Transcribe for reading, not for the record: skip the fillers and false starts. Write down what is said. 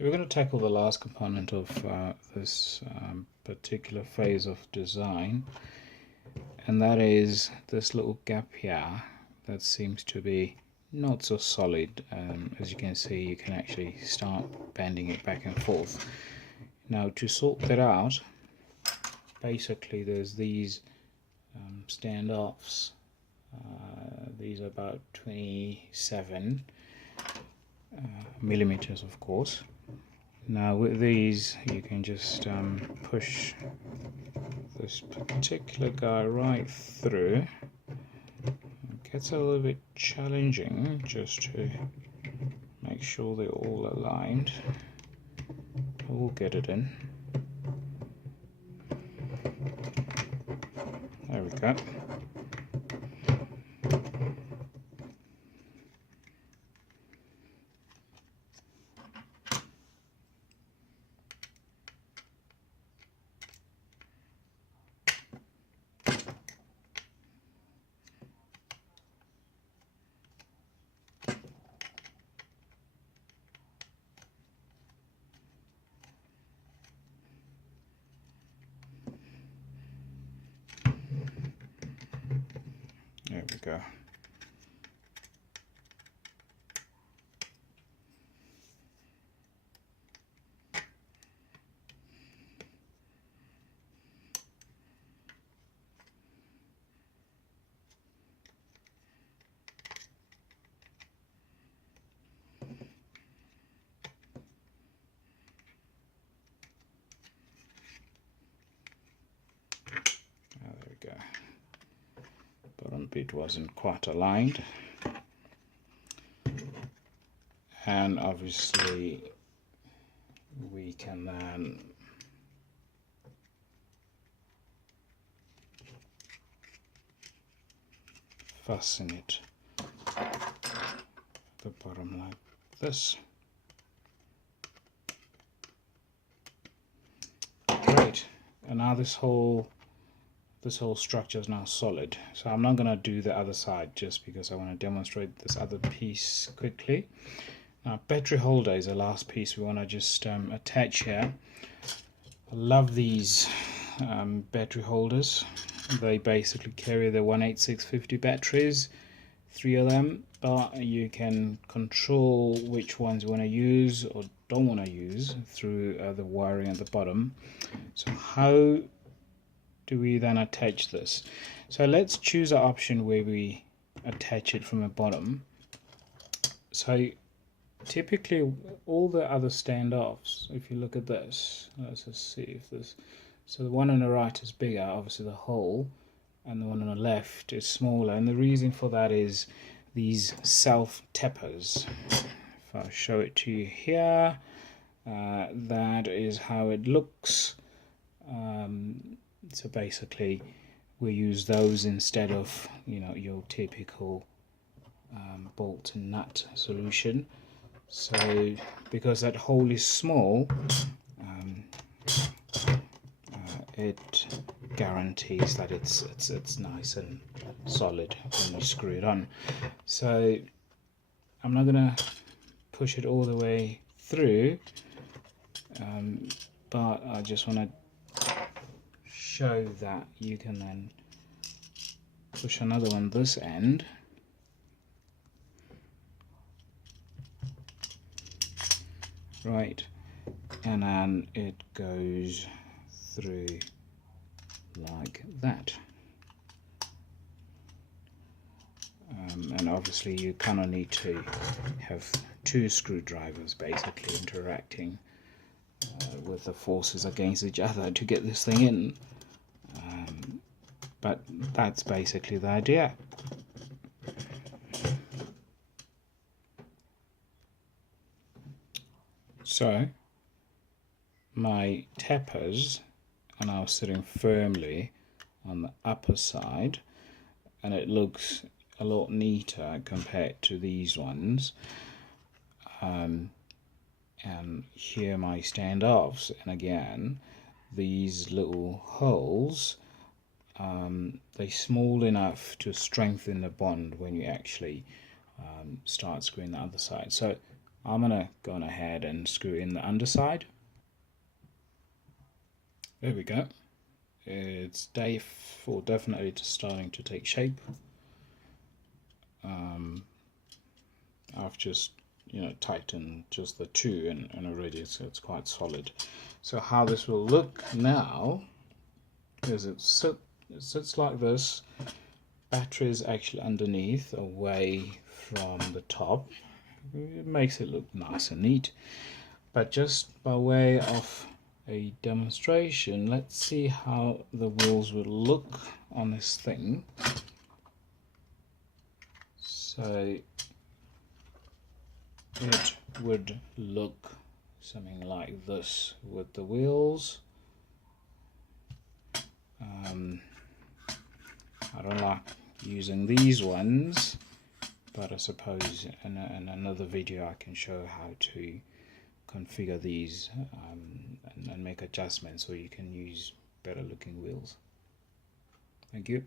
So we're going to tackle the last component of this particular phase of design, and that is this little gap here that seems to be not so solid. As you can see, you can actually start bending it back and forth. Now, to sort that out, basically there's these standoffs. These are about 27 millimeters, of course. Now with these you can just push this particular guy right through. It gets a little bit challenging just to make sure they're all aligned. We'll get it in. There we go. There we go. There we go. Bottom bit wasn't quite aligned, and obviously we can then fasten it at the bottom like this. Great. And now this whole structure is now solid. So I'm not going to do the other side just because I want to demonstrate this other piece quickly. Now, battery holder is the last piece we want to just attach here. I love these battery holders. They basically carry the 18650 batteries, 3 of them, but you can control which ones you want to use or don't want to use through the wiring at the bottom. So how do we then attach this? So let's choose an option where we attach it from the bottom. So typically all the other standoffs, if you look at this, let's just see if this, so the one on the right is bigger, obviously the hole, and the one on the left is smaller, and the reason for that is these self tappers. If I show it to you here, that is how it looks. So basically we use those instead of your typical bolt and nut solution. So because that hole is small, it guarantees that it's nice and solid when you screw it on. So I'm not gonna push it all the way through, but I just want to show that you can then push another one this end, right, and then it goes through like that. And obviously you kind of need to have 2 screwdrivers basically interacting with the forces against each other to get this thing in. But that's basically the idea. So my tappers are now sitting firmly on the upper side, and it looks a lot neater compared to these ones. And here my standoffs, and again these little holes, they're small enough to strengthen the bond when you actually start screwing the other side. So I'm gonna go on ahead and screw in the underside. There we go. It's definitely just starting to take shape. I've just tightened just the two, and already it's quite solid. So how this will look now is it sits like this. Battery is actually underneath, away from the top. It makes it look nice and neat. But just by way of a demonstration, let's see how the wheels would look on this thing. So it would look something like this with the wheels. I don't like using these ones, but I suppose in another video I can show how to configure these and make adjustments so you can use better looking wheels. Thank you.